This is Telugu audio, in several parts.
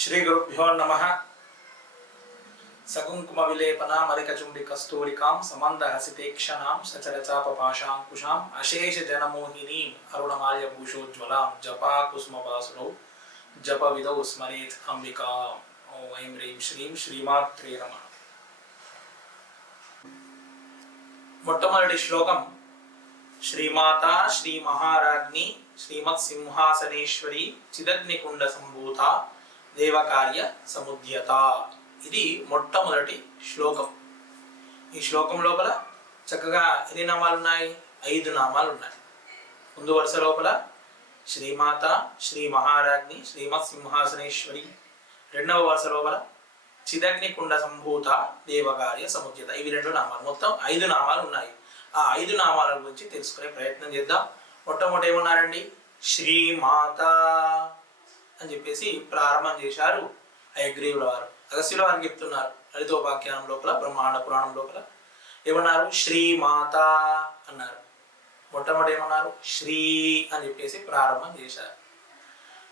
శ్రీ గురుభ్యో నమ సకుంకుమ విలేపన మరికచుంబి కస్తూరికాం సమంద హసితేక్షణాం సచరచాపపాశాంకుశాం అశేష జనమోహినీం అరుణమాల్య భూషోజ్వలాం జపా కుసుమ బాసురౌ జప విదౌ స్మరేత్ అంబికా ఓం ఐం హ్రీం శ్రీం శ్రీమాత్రే నమ మొట్టమొదటి శ్లోకం శ్రీమాత శ్రీ మహారాజ్ఞి శ్రీమత్ సింహాసనేశ్వరి చిదగ్నికుండ సంభూత దేవకార్య సముద్యత. ఇది మొట్టమొదటి శ్లోకం. ఈ శ్లోకం లోపల చక్కగా ఎన్ని నామాలు ఉన్నాయి ఐదు నామాలు ఉన్నాయి ముందు వరుస లోపల శ్రీమాత శ్రీ మహారాజ్ని శ్రీమత్ సింహాసనేశ్వరి. రెండవ వరుస లోపల చిదగ్నికుండ సంభూత దేవకార్య సముద్యత. ఇవి రెండు నామాలు. మొత్తం ఐదు నామాలు ఉన్నాయి ఆ ఐదు నామాల గురించి తెలుసుకునే ప్రయత్నం చేద్దాం. మొట్టమొదటి ఏమన్నారండి? శ్రీమాత. అని చెప్పేసి ప్రారంభం చేశారు అయగ్రీవుల వారు. అగస్యుల వారికి చెప్తున్నారు. లలితోపాఖ్యానం లోపల బ్రహ్మాండ పురాణం లోపల. ఏమన్నారు? శ్రీమాత అన్నారు. మొట్టమొదటి ఏమన్నారు? శ్రీ అని చెప్పేసి ప్రారంభం చేశారు.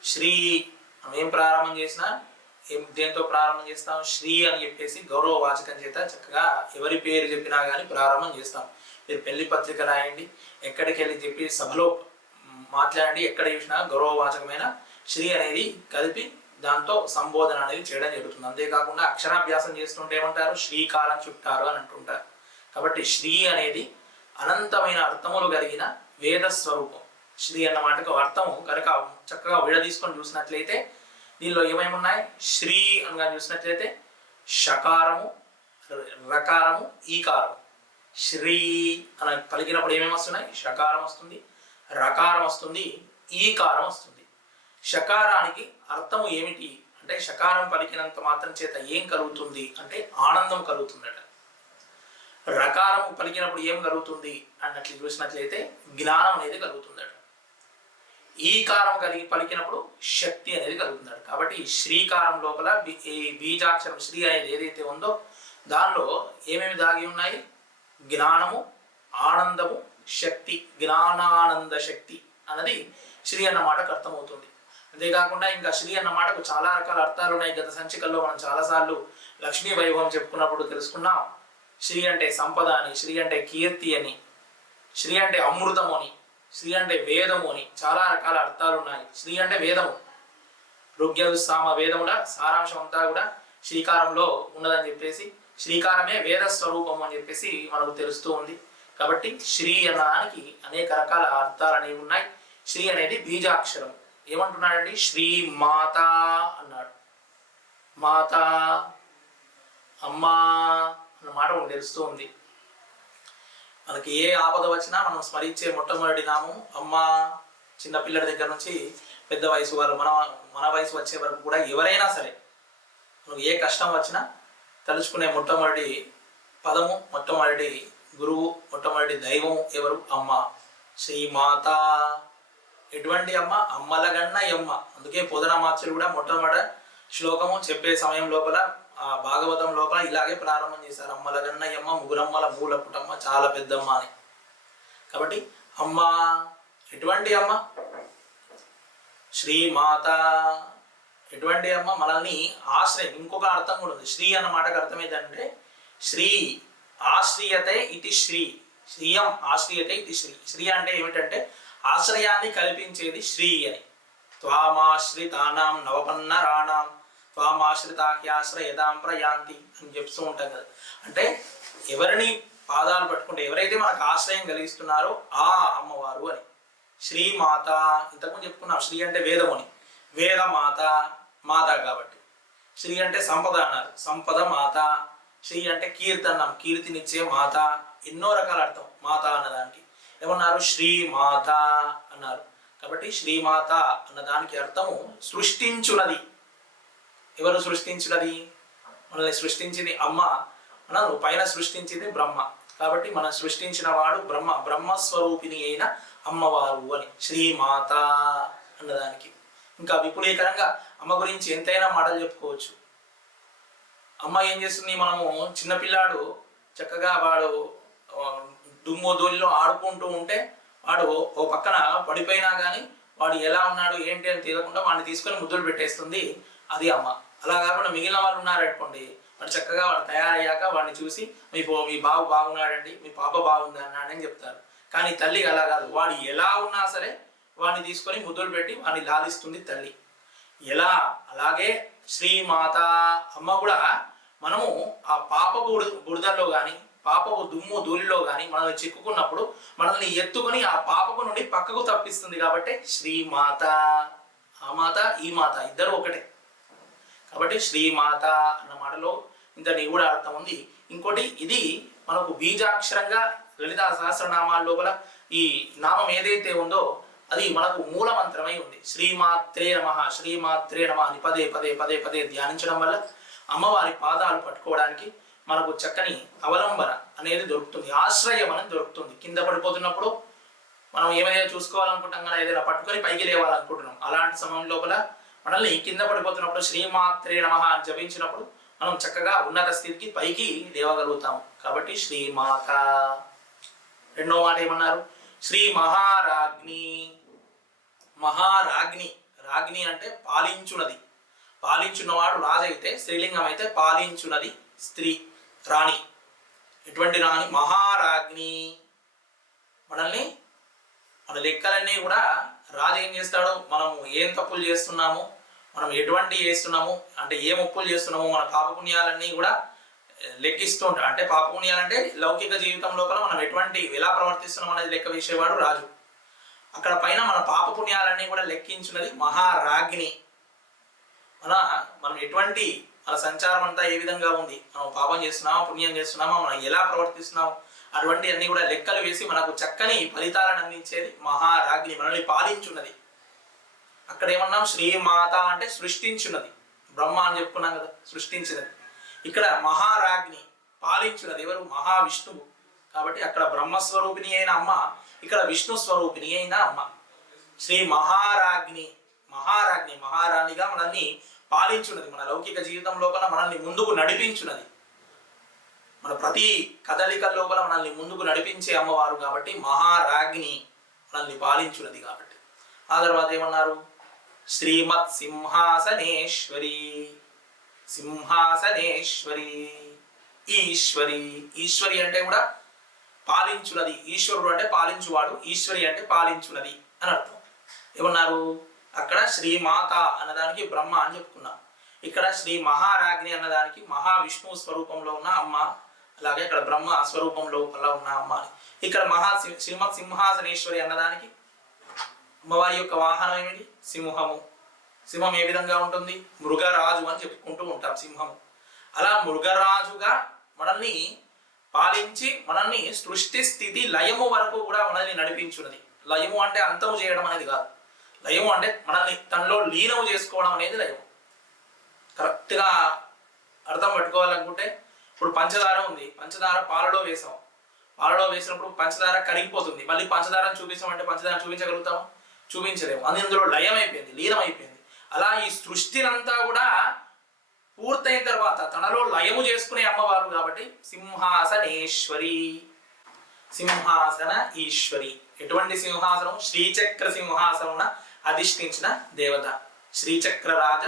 శ్రీ మేం ఏం ప్రారంభం చేసినా ఏం దేంతో ప్రారంభం చేస్తాం? శ్రీ అని చెప్పేసి గౌరవ వాచకం చేత చక్కగా ఎవరి పేరు చెప్పినా కానీ ప్రారంభం చేస్తాం. మీరు పెళ్ళి పత్రిక రాయండి ఎక్కడికి వెళ్ళి చెప్పి సభలో మాట్లాడండి ఎక్కడ చూసినా గౌరవవాచకమైన శ్రీ అనేది కలిపి దాంతో సంబోధన అనేది చేయడం జరుగుతుంది. అంతేకాకుండా అక్షరాభ్యాసం చేస్తుంటే ఏమంటారు? శ్రీకారం చుట్టారు అని అంటుంటారు. కాబట్టి శ్రీ అనేది అనంతమైన అర్థములు కలిగిన వేద స్వరూపం. శ్రీ అన్న మాటకు అర్థము కనుక చక్కగా విడదీసుకొని చూసినట్లయితే దీనిలో ఏమేమి ఉన్నాయి శ్రీ అనగా చూసినట్లయితే షకారము రకారము ఈకారము. శ్రీ అని పలికినప్పుడు ఏమేమి వస్తున్నాయి? షకారం వస్తుంది రకారం వస్తుంది ఈకారం వస్తుంది. షకారానికి అర్థము ఏమిటి? అంటే షకారం పలికినంత మాత్రం చేత ఏం కలుగుతుంది? అంటే ఆనందం కలుగుతుందట. రకారము పలికినప్పుడు ఏం కలుగుతుంది? అన్నట్లు చూసినట్లయితే జ్ఞానం అనేది కలుగుతుందట. ఈకారం కలిగి పలికినప్పుడు శక్తి అనేది కలుగుతుందట. కాబట్టి శ్రీకారం లోపల ఈ బీజాక్షరం శ్రీ అనేది ఏదైతే ఉందో దానిలో ఏమేమి దాగి ఉన్నాయి? జ్ఞానము ఆనందము శక్తి జ్ఞానానంద శక్తి అన్నది శ్రీ అన్న మాటకు అర్థమవుతుంది. అంతేకాకుండా ఇంకా శ్రీ అన్న మాటకు చాలా రకాల అర్థాలు ఉన్నాయి. గత సంచికల్లో మనం చాలాసార్లు లక్ష్మీ వైభవం చెప్పుకున్నప్పుడు తెలుసుకున్నాం. శ్రీ అంటే సంపద అని శ్రీ అంటే కీర్తి అని శ్రీ అంటే అమృతము అని శ్రీ అంటే వేదము అని చాలా రకాల అర్థాలు ఉన్నాయి. శ్రీ అంటే వేదము. సామ వేదముల సారాంశం అంతా కూడా శ్రీకారంలో ఉన్నదని చెప్పేసి శ్రీకారమే వేద స్వరూపం అని చెప్పేసి మనకు తెలుస్తూ ఉంది. కాబట్టి శ్రీ అన్నదానికి అనేక రకాల అర్థాలు అనేవి ఉన్నాయి. శ్రీ అనేది బీజాక్షరం ఏమంటున్నాడండి? శ్రీ మాత అన్నాడు. మాత అమ్మా అన్న మాట మనకు తెలుస్తూ ఉంది. మనకి ఏ ఆపద వచ్చినా మనం స్మరించే మొట్టమొదటి నామం అమ్మ చిన్నపిల్లడి దగ్గర నుంచి పెద్ద వయసు వాళ్ళు మన మన వయసు వచ్చే వరకు కూడా ఎవరైనా సరే మనకు ఏ కష్టం వచ్చినా తలుచుకునే మొట్టమొదటి పదము మొట్టమొదటి గురువు మొట్టమొదటి దైవం ఎవరు? అమ్మ. శ్రీమాత ఎటువంటి అమ్మ? అమ్మలగన్న ఎమ్మ అందుకే పొదనామాచులు కూడా మొట్టమొదట శ్లోకము చెప్పే సమయం లోపల ఆ భాగవతం లోపల ఇలాగే ప్రారంభం చేశారు. అమ్మలగన్న ఎమ్మ ముగురమ్మల మూల పుటమ్మ చాలా పెద్దమ్మ అని. కాబట్టి అమ్మ ఎటువంటి అమ్మ? శ్రీమాత. ఎటువంటి అమ్మ? మనల్ని ఆశ్రయం ఇంకొక అర్థం కూడా ఉంది. శ్రీ అన్న మాటకు అర్థం ఏంటంటే శ్రీ ఆశ్రియతే ఇది శ్రీ. శ్రీయం ఆశ్రియతే ఇది శ్రీ. శ్రీ అంటే ఏమిటంటే ఆశ్రయాన్ని కల్పించేది శ్రీ అని. త్వామాశ్రితానాం నవపన్నరాణాం త్వామాశ్రితాహ్యాశ్రయదాం ప్రయాంతి అని చెప్తూ ఉంటాం కదా. అంటే ఎవరిని పాదాలు పట్టుకుంటే ఎవరైతే మనకు ఆశ్రయం కలిగిస్తున్నారో ఆ అమ్మవారు అని. శ్రీమాత ఇంతకుముందు చెప్పుకున్నాం శ్రీ అంటే వేదము అని. వేదమాత మాత కాబట్టి. శ్రీ అంటే సంపద అన్నారు. సంపద మాత శ్రీ అంటే కీర్తనం కీర్తినిచ్చే మాత ఎన్నో రకాల అర్థం మాత అన్నదానికి. ఏమన్నారు? శ్రీమాత అన్నారు. కాబట్టి శ్రీమాత అన్న దానికి అర్థము సృష్టించున్నది ఎవరు సృష్టించినది? మనల్ని సృష్టించింది అమ్మ. మనం పైన సృష్టించింది బ్రహ్మ. కాబట్టి మనం సృష్టించిన వాడు బ్రహ్మ. బ్రహ్మస్వరూపిణి అయిన అమ్మవారు అని. శ్రీమాత అన్నదానికి. ఇంకా విపులీకరంగా అమ్మ గురించి ఎంతైనా మాటలు చెప్పుకోవచ్చు. అమ్మ ఏం చేస్తుంది? మనము చిన్నపిల్లాడు చక్కగా వాడు దుమ్ము ధూళిలో ఆడుకుంటూ ఉంటే వాడు ఓ పక్కన పడిపోయినా కానీ వాడు ఎలా ఉన్నాడు ఏంటి అని తెలియకుండా వాడిని తీసుకొని ముద్దులు పెట్టేస్తుంది అది అమ్మ. అలా కాకుండా మిగిలిన వాళ్ళు ఉన్నారనుకోండి వాడు చక్కగా వాడు తయారయ్యాక వాడిని చూసి మీ పో- మీ బాబు బాగున్నాడండి మీ పాప బాగుంది అన్నాడని చెప్తారు. కానీ తల్లి అలా కాదు. వాడు ఎలా ఉన్నా సరే వాడిని తీసుకొని ముద్దులు పెట్టి వాడిని లాలిస్తుంది తల్లి. ఎలా? అలాగే శ్రీమాత అమ్మ కూడా మనము ఆ పాప బుడ బుడదల్లో కానీ పాపపు దుమ్ము ధూళిలో కానీ మనల్ని చిక్కుకున్నప్పుడు మనల్ని ఎత్తుకొని ఆ పాపపు నుండి పక్కకు తప్పిస్తుంది కాబట్టి శ్రీమాత. ఆ మాత ఈ మాత ఇద్దరు ఒకటే. కాబట్టి శ్రీమాత అన్న మాటలో ఇంత నిగూఢ అర్థం ఉంది. ఇంకోటి ఇది మనకు బీజాక్షరంగా లలిత సహస్రనామాల లోపల ఈ నామం ఏదైతే ఉందో అది మనకు మూల మంత్రమై ఉంది. శ్రీమాత్రే నమ శ్రీమాత్రే నమ అని పదే పదే పదే పదే ధ్యానించడం వల్ల అమ్మవారి పాదాలు పట్టుకోవడానికి మనకు చక్కని అవలంబన అనేది దొరుకుతుంది. ఆశ్రయం అనేది దొరుకుతుంది. కింద పడిపోతున్నప్పుడు మనం ఏమైనా చూసుకోవాలనుకుంటాం కానీ ఏదైనా పట్టుకొని పైకి లేవాలనుకుంటున్నాం. అలాంటి సమయం లోపల మనల్ని కింద పడిపోతున్నప్పుడు శ్రీమాత్రే నమ అని జపించినప్పుడు మనం చక్కగా ఉన్నత స్థితికి పైకి లేవగలుగుతాము. కాబట్టి శ్రీమాత. రెండో మాట ఏమన్నారు? శ్రీ మహారాజ్ని మహారాజ్ని రాజ్ని అంటే పాలించునది. పాలించున్నవాడు రాజైతే అయితే స్త్రీలింగం అయితే పాలించునది స్త్రీ. రాణి. ఎటువంటి రాణి? మహారాజ్ని. మనల్ని మన లెక్కలన్నీ కూడా రాజు ఏం చేస్తాడు? మనం ఏం తప్పులు చేస్తున్నాము? మనం ఎటువంటి చేస్తున్నాము? అంటే ఏ ముప్పులు చేస్తున్నాము మన పాపపుణ్యాలన్నీ కూడా లెక్కిస్తూ ఉంటాడు. అంటే పాపపుణ్యాలంటే లౌకిక జీవితం లోపల మనం ఎటువంటి ఎలా ప్రవర్తిస్తున్నాం అనేది లెక్క వేసేవాడు రాజు. అక్కడ పైన మన పాపపుణ్యాలన్నీ కూడా లెక్కించినది మహారాగిని మన మనం ఎటువంటి మన సంచారం అంతా ఏ విధంగా ఉంది? మనం పాపం చేస్తున్నామా పుణ్యం చేస్తున్నామా మనం ఎలా ప్రవర్తిస్తున్నాం అటువంటి అన్ని కూడా లెక్కలు వేసి మనకు చక్కని ఫలితాలను అందించేది మహారాజ్ని మనల్ని పాలించున్నది. అక్కడ ఏమన్నాం? శ్రీమాత అంటే సృష్టించున్నది. బ్రహ్మ అని చెప్పుకున్నాం కదా సృష్టించినది. ఇక్కడ మహారాజ్ని పాలించున్నది ఎవరు? మహావిష్ణువు. కాబట్టి అక్కడ బ్రహ్మస్వరూపిణి అయిన అమ్మ ఇక్కడ విష్ణు స్వరూపిణి అయిన అమ్మ. శ్రీ మహారాజ్ని మహారాజ్ని మహారాణిగా మనల్ని పాలించున్నది. మన లౌకిక జీవితం లోపల మనల్ని ముందుకు నడిపించున్నది. మన ప్రతి కదలికల లోపల మనల్ని ముందుకు నడిపించే అమ్మవారు కాబట్టి మహారాజ్ని మనల్ని పాలించున్నది కాబట్టి. ఆ తర్వాత ఏమన్నారు? శ్రీమత్ సింహాసనేశ్వరి. సింహాసనేశ్వరి. ఈశ్వరి. ఈశ్వరి అంటే కూడా పాలించున్నది. ఈశ్వరుడు అంటే పాలించువాడు. ఈశ్వరి అంటే పాలించున్నది అని అర్థం. ఏమన్నారు? అక్కడ శ్రీమాత అన్నదానికి బ్రహ్మ అని చెప్పుకున్నాం. ఇక్కడ శ్రీ మహారాజ్ని అన్నదానికి మహావిష్ణువు స్వరూపంలో ఉన్న అమ్మ అలాగే ఇక్కడ బ్రహ్మ స్వరూపంలో ఉన్న అమ్మ అని. ఇక్కడ మహా శ్రీమత్ సింహాసనేశ్వరి అన్నదానికి అమ్మవారి యొక్క వాహనం ఏమిటి? సింహము. సింహం ఏ విధంగా ఉంటుంది? మృగరాజు అని చెప్పుకుంటూ ఉంటాం సింహము. అలా మృగరాజుగా మనల్ని పాలించి మనల్ని సృష్టి స్థితి లయము వరకు కూడా మనల్ని నడిపించున్నది. లయము అంటే అంతము చేయడం అనేది కాదు. లయము అంటే మనల్ని తనలో లీనము చేసుకోవడం అనేది లయము. కరెక్ట్గా అర్థం పట్టుకోవాలనుకుంటే ఇప్పుడు పంచదార ఉంది. పంచదార పాలలో వేసాం. పాలలో వేసినప్పుడు పంచదార కరిగిపోతుంది. మళ్ళీ పంచదారను చూపించామంటే పంచదార చూపించగలుగుతాం చూపించలేము. అది అందులో లయం అయిపోయింది లీనం అయిపోయింది అలా ఈ సృష్టినంతా కూడా పూర్తయిన తర్వాత తనలో లయము చేసుకునే అమ్మవారు కాబట్టి సింహాసనేశ్వరి. సింహాసన ఈశ్వరి. ఎటువంటి సింహాసనం శ్రీచక్ర సింహాసనం అధిష్ఠించిన దేవత. శ్రీచక్ర రాజ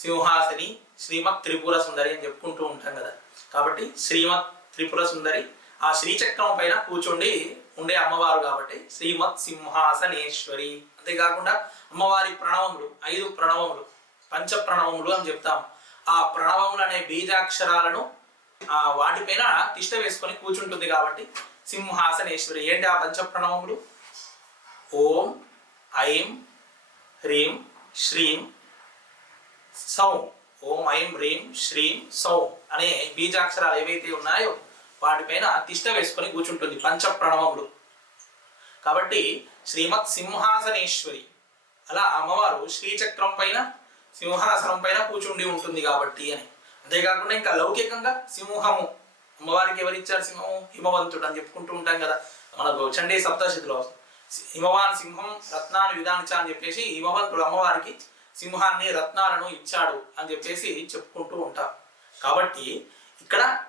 సింహాసని శ్రీమత్ త్రిపుర సుందరి అని చెప్పుకుంటూ ఉంటాం కదా. కాబట్టి శ్రీమత్ త్రిపుర సుందరి ఆ శ్రీచక్రం పైన కూర్చుండి ఉండే అమ్మవారు కాబట్టి శ్రీమత్ సింహాసనేశ్వరి. అంతేకాకుండా అమ్మవారి ప్రణవములు ఐదు ప్రణవములు పంచ ప్రణవములు అని చెప్తాం. ఆ ప్రణవములు అనే బీజాక్షరాలను ఆ వాటిపైన తిష్ట వేసుకొని కూర్చుంటుంది కాబట్టి సింహాసనేశ్వరి. ఏంటి ఆ పంచ ప్రణవములు? ఓం ఐం హ్రీం శ్రీం సౌ. ఓం ఐం హ్రీం శ్రీం సౌ అనే బీజాక్షరాలు ఏవైతే ఉన్నాయో వాటిపైన తిష్ట వేసుకొని కూర్చుంటుంది పంచ ప్రణవములు. కాబట్టి శ్రీమత్ సింహాసనేశ్వరి అలా అమ్మవారు శ్రీచక్రం పైన సింహాసనం పైన కూర్చుండి ఉంటుంది కాబట్టి అని. అంతేకాకుండా ఇంకా లౌకికంగా సింహము అమ్మవారికి ఎవరిచ్చారు సింహము? హిమవంతుడు అని చెప్పుకుంటూ ఉంటాం కదా. మనకు చండీ సప్తశతిలో హిమవాన్ సింహం రత్నాన్ని విధానించా అని చెప్పేసి హిమవంతుడు అమ్మవారికి సింహాన్ని రత్నాలను ఇచ్చాడు అని చెప్పేసి చెప్పుకుంటూ ఉంటాం కాబట్టి ఇక్కడ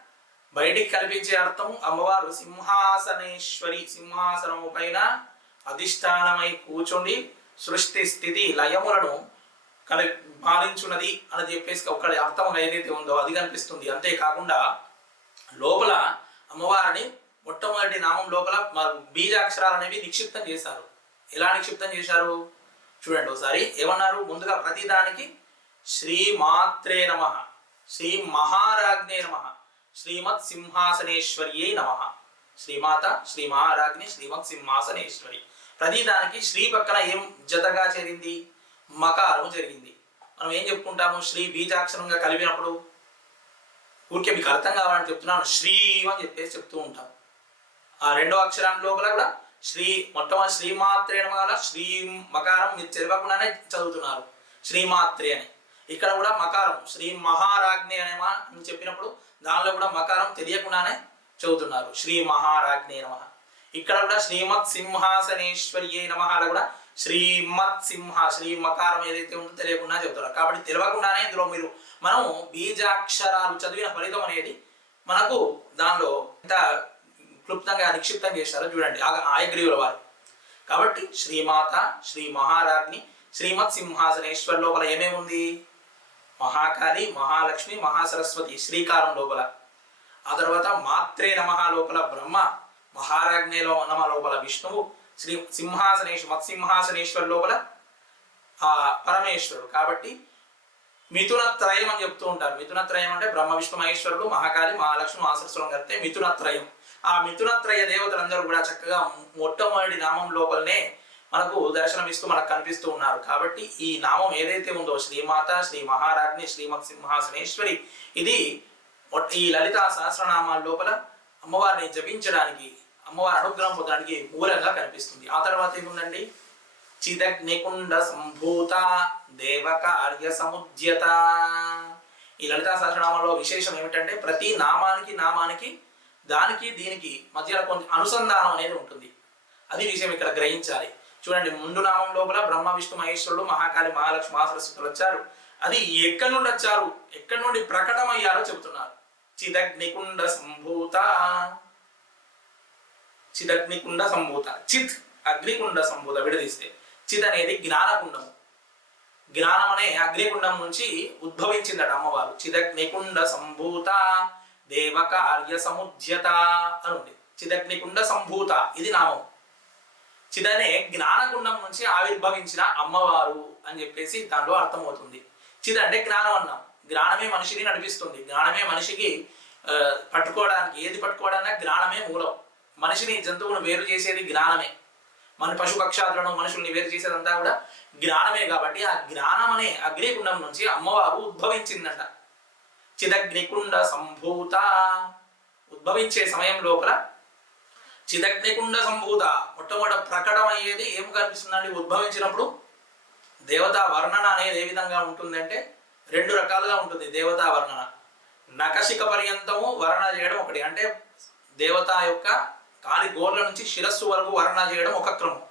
బయటికి కల్పించే అర్థం అమ్మవారు సింహాసనేశ్వరి సింహాసనము పైన అధిష్టానమై కూర్చుండి సృష్టి స్థితి లయములను కలి పాలించున్నది అని చెప్పేసి ఒక అర్థం ఏదైతే ఉందో అది కనిపిస్తుంది. అంతేకాకుండా లోపల అమ్మవారిని మొట్టమొదటి నామం లోపల బీజ అక్షరాలు అనేవి నిక్షిప్తం చేశారు. ఎలా నిక్షిప్తం చేశారు? చూడండి ఒకసారి. ఏమన్నారు? ముందుగా ప్రతిదానికి శ్రీమాత్రే నమ. శ్రీ మహారాజ్ఞే నమ. శ్రీమత్ సింహాసనేశ్వర్యే నమ. శ్రీమాత శ్రీ మహారాజ్ని శ్రీమత్ సింహాసనేశ్వరి ప్రతిదానికి శ్రీ పక్కన ఏం జతగా చేరింది? మకారం జరిగింది. మనం ఏం చెప్పుకుంటాము? శ్రీ బీజాక్షరంగా కలిపినప్పుడు? ఊరికే మీకు అర్థం కావాలని చెప్తున్నాను. శ్రీ అని చెప్పేసి చెప్తూ ఉంటాం. ఆ రెండో అక్షరం లోపల కూడా శ్రీ మొట్టమొదటి శ్రీమాత్రే శ్రీ మకారం మీరు తెలియకుండానే చదువుతున్నారు. శ్రీమాత్రే అని. ఇక్కడ కూడా మకారం శ్రీ మహారాజ్ఞి అనేమా అని చెప్పినప్పుడు దానిలో కూడా మకారం తెలియకుండానే చదువుతున్నారు. శ్రీ మహారాజ్ఞి నమ. ఇక్కడ కూడా శ్రీమత్ సింహాసనేశ్వర్యే నమ కూడా శ్రీమత్ సింహ శ్రీ మకారం ఏదైతే ఉందో తెలియకుండా చెబుతున్నారు. కాబట్టి తెలియకుండానే ఇందులో మీరు మనం బీజాక్షరాలు చదివిన ఫలితం అనేది మనకు దానిలో ఎంత క్లుప్తంగా నిక్షిప్తం చేశారో చూడండి. ఆ- ఆయగ్రీవుల వారు. కాబట్టి శ్రీమాత శ్రీ మహారాజ్ని శ్రీమత్ సింహాసనేశ్వర్ లోపల ఏమేముంది? మహాకాళి మహాలక్ష్మి మహాసరస్వతి శ్రీకారం లోపల. ఆ తర్వాత మాత్రే నమ లోపల బ్రహ్మ మహారాజ్ఞలో నమ లోపల విష్ణువు శ్రీ సింహాసనేశ్వ మత్సింహాసనేశ్వర్ లోపల ఆ పరమేశ్వరుడు. కాబట్టి మిథునత్రయం అని చెప్తూ ఉంటారు. మిథునత్రయం అంటే బ్రహ్మ విష్ణు మహేశ్వరుడు మహాకాళి మహాలక్ష్మి మహాసరస్వరం కలిపితే మిథునత్రయం. ఆ మిథునత్రయ దేవతలందరూ కూడా చక్కగా మొట్టమొదటి నామం లోపలనే మనకు దర్శనమిస్తూ మనకు కనిపిస్తూ ఉన్నారు. కాబట్టి ఈ నామం ఏదైతే ఉందో శ్రీమాత శ్రీ మహారాజ్ని శ్రీమత్ సింహాసనేశ్వరి ఇది ఈ లలితా సహస్రనామాల లోపల అమ్మవారిని జపించడానికి అమ్మవారి అనుగ్రహం పొందడానికి మూలంగా కనిపిస్తుంది. ఆ తర్వాత ఏముందండి? చిదగ్నికుండ సంభూత దేవకార్య సముద్యత. ఈ లలితా సహస్రనామంలో విశేషం ఏమిటంటే ప్రతి నామానికి నామానికి దానికి దీనికి మధ్యలో కొంచెం అనుసంధానం అనేది ఉంటుంది. అది విషయం ఇక్కడ గ్రహించాలి. చూడండి ముందు నామం లోపల బ్రహ్మ విష్ణు మహేశ్వరుడు మహాకాళి మహాలక్ష్మి మహాసరస్వతులు వచ్చారు. అది ఎక్కడి నుండి వచ్చారు? ఎక్కడి నుండి ప్రకటమయ్యారో చెబుతున్నారు. చిదగ్నికుండ సంభూత. చిదగ్నికుండ సంభూత. చిత్ అగ్నికుండ సంభూత విడదీస్తే. చిత్ అనేది జ్ఞానకుండము. జ్ఞానం అనే అగ్నికుండం నుంచి ఉద్భవించిందట అమ్మవారు. చిదగ్నికుండ సంభూత. దేవకార్య సముధ్యత అని ఉంది చిదగ్నికుండ సంభూత ఇది నామం. చిదనే జ్ఞానకుండం నుంచి ఆవిర్భవించిన అమ్మవారు అని చెప్పేసి దానిలో అర్థమవుతుంది. చిద అంటే జ్ఞానం అన్నాం జ్ఞానమే మనిషిని నడిపిస్తుంది. జ్ఞానమే మనిషికి పట్టుకోవడానికి ఏది పట్టుకోవడానికి జ్ఞానమే మూలం. మనిషిని జంతువును వేరు చేసేది జ్ఞానమే. మన పశుపక్షాదులను మనుషుల్ని వేరు చేసేదంతా కూడా జ్ఞానమే కాబట్టి ఆ జ్ఞానం అనే అగ్నిగుండం నుంచి అమ్మవారు ఉద్భవించిందంట. చిదగ్నికుండ సంభూత. ఉద్భవించే సమయం లోపల చిదగ్నికుండ సంభూత మొట్టమొదట ప్రకటమయ్యేది ఏం కనిపిస్తుందండి? ఉద్భవించినప్పుడు దేవతా వర్ణన అనేది ఏ విధంగా ఉంటుందంటే రెండు రకాలుగా ఉంటుంది దేవతా వర్ణన. నకశిక పర్యంతము వర్ణన చేయడం ఒకటి. అంటే దేవత యొక్క కాలి గోర్ల నుంచి శిరస్సు వరకు వర్ణన చేయడం ఒక క్రమం.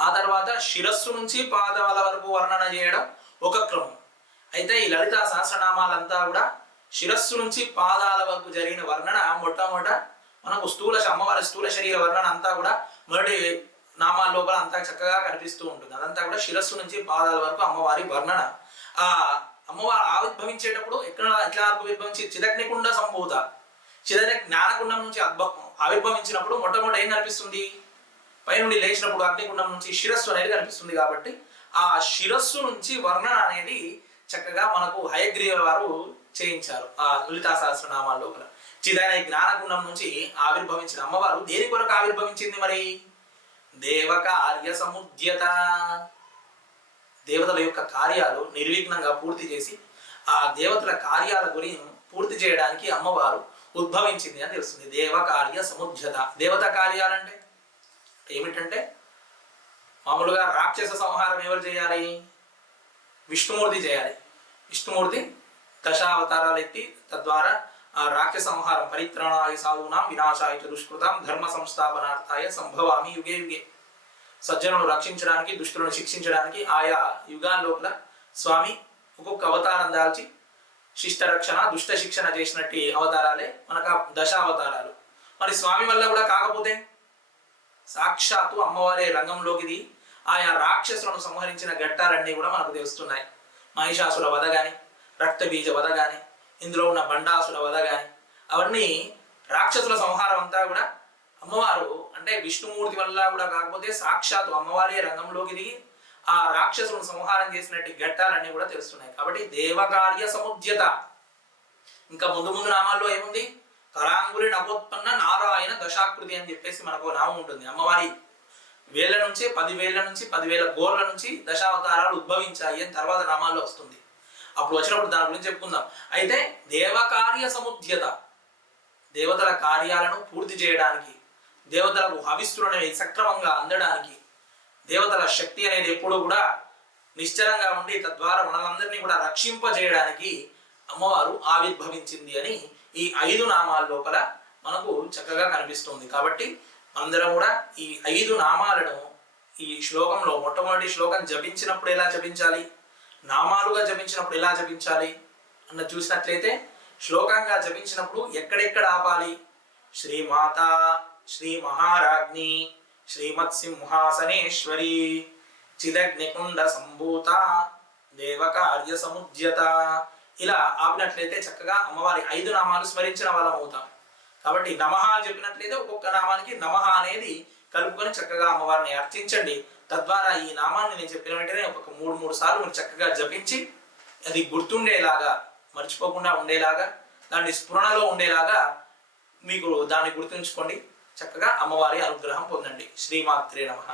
ఆ తర్వాత శిరస్సు నుంచి పాదాల వరకు వర్ణన చేయడం ఒక క్రమం. అయితే ఈ లలిత సహస్రనామాలంతా కూడా శిరస్సు నుంచి పాదాల వరకు జరిగిన వర్ణన మొట్టమొదట మనకు స్థూల అమ్మవారి స్థూల శరీర వర్ణన అంతా కూడా మొదటి నామాల లోపల అంతా చక్కగా కనిపిస్తూ ఉంటుంది. అదంతా కూడా శిరస్సు నుంచి పాదాల వరకు అమ్మవారి వర్ణన. ఆ అమ్మవారు ఆవిర్భవించేటప్పుడు ఎక్కడ ఎట్లా ఆవిర్భవించి? చిదగ్నికుండ సంభూత. చిదగ్ని జ్ఞానకుండం నుంచి ఆవిర్భవించినప్పుడు మొట్టమొదటి ఏం కనిపిస్తుంది? పైనుండి లేచినప్పుడు అగ్నికుండం నుంచి శిరస్సు అనేది కనిపిస్తుంది కాబట్టి ఆ శిరస్సు నుంచి వర్ణన అనేది చక్కగా మనకు హయగ్రీవ వారు చేయించారు ఆ లలితా సహస్రనామాల లోపల. చిదైన ఈ నుంచి ఆవిర్భవించిన అమ్మవారు దేని కొరకు ఆవిర్భవించింది మరి? దేవకార్య సముద్యత. దేవతల యొక్క కార్యాలు నిర్విఘ్నంగా పూర్తి చేసి ఆ దేవతల కార్యాల గురించి పూర్తి చేయడానికి అమ్మవారు ఉద్భవించింది అని తెలుస్తుంది. దేవకార్య సముద్యత. దేవత కార్యాలంటే ఏమిటంటే మామూలుగా రాక్షస సంహారం ఎవరు చేయాలి? విష్ణుమూర్తి చేయాలి. విష్ణుమూర్తి దశావతారాలు ఎత్తి తద్వారా రాక్ష సంహారం పరిత్రాణాయ సాధూనాం వినాశాయ చ దుష్కృతాం ధర్మ సంస్థాపనార్థాయ సంభవామి యుగే యుగే. సజ్జనులను రక్షించడానికి దుష్టులను శిక్షించడానికి ఆయా యుగాల లోపల స్వామి ఒక్కొక్క అవతారం దాల్చి శిష్ట రక్షణ దుష్ట శిక్షణ చేసినట్టు అవతారాలే మనకు దశావతారాలు. మరి స్వామి వల్ల కూడా కాకపోతే? సాక్షాత్తు అమ్మవారే రంగంలోకి దిగి ఆయా రాక్షసులను సంహరించిన ఘట్టాలన్నీ కూడా మనకు తెలుస్తున్నాయి. మహిషాసుల వధ కానీ రక్తబీజ వధ కానీ ఇందులో ఉన్న బండాసుల వధ కానీ అవన్నీ రాక్షసుల సంహారం అంతా కూడా అమ్మవారు అంటే విష్ణుమూర్తి వల్ల కూడా కాకపోతే సాక్షాత్తు అమ్మవారే రంగంలోకి దిగి ఆ రాక్షసులను సంహారం చేసినట్టు ఘట్టాలన్నీ కూడా తెలుస్తున్నాయి. కాబట్టి దేవకార్య సముద్యత. ఇంకా ముందు ముందు నామాల్లో ఏముంది? కరాంగులి నవోత్పన్న నారాయణ దశాకృతి అని చెప్పేసి మనకు నామం ఉంటుంది. అమ్మవారి వేల నుంచి పదివేల నుంచి పదివేల గోర్ల నుంచి దశావతారాలు ఉద్భవించాయి అని తర్వాత నామాల్లో వస్తుంది. అప్పుడు వచ్చినప్పుడు దాని గురించి చెప్పుకుందాం. అయితే దేవకార్య సముద్యత దేవతల కార్యాలను పూర్తి చేయడానికి దేవతలకు హవిస్సులను సక్రమంగా అందడానికి దేవతల శక్తి అనేది ఎప్పుడూ కూడా నిశ్చలంగా ఉండి తద్వారా మనలందరినీ కూడా రక్షింపజేయడానికి అమ్మవారు ఆవిర్భవించింది అని ఈ ఐదు నామాల లోపల మనకు చక్కగా కనిపిస్తుంది. కాబట్టి అందరం కూడా ఈ ఐదు నామాలను ఈ శ్లోకంలో మొట్టమొదటి శ్లోకం జపించినప్పుడు ఎలా జపించాలి? నామాలుగా జపించినప్పుడు ఎలా జపించాలి? అన్న చూసినట్లయితే శ్లోకంగా జపించినప్పుడు ఎక్కడెక్కడ ఆపాలి? శ్రీమాత శ్రీ మహారాజ్ని శ్రీమత్ సింహాసనేశ్వరి చిదగ్నికుండ సంభూత దేవకార్య సముద్యత ఇలా ఆపినట్లయితే చక్కగా అమ్మవారి ఐదు నామాలు స్మరించిన వాళ్ళం అవుతాం. కాబట్టి నమః అని చెప్పినట్లయితే ఒక్కొక్క నామానికి నమః అనేది కలుపుకొని చక్కగా అమ్మవారిని అర్చించండి. తద్వారా ఈ నామాన్ని నేను చెప్పిన వెంటనే ఒక మూడు మూడు సార్లు మీరు చక్కగా జపించి అది గుర్తుండేలాగా మర్చిపోకుండా ఉండేలాగా దాన్ని స్ఫురణలో ఉండేలాగా మీకు దాన్ని గుర్తుంచుకోండి. చక్కగా అమ్మవారి అనుగ్రహం పొందండి. శ్రీమాత్రే నమః.